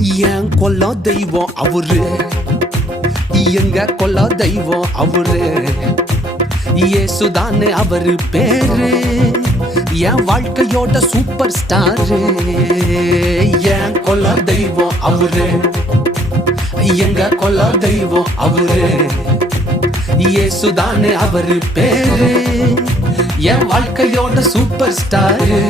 என் கொல்ல தெய்வம் அவரு, எங்க கொல்ல தெய்வம் அவரு. இயேசுதானே அவரு பேரு, என் வாழ்க்கையோட சூப்பர் ஸ்டாரு. என் கொல்ல தெய்வம் அவரு, எங்க கொல்ல தெய்வம் அவரு. இயேசுதானே அவரு பேரு, என் வாழ்க்கையோட சூப்பர் ஸ்டாரு.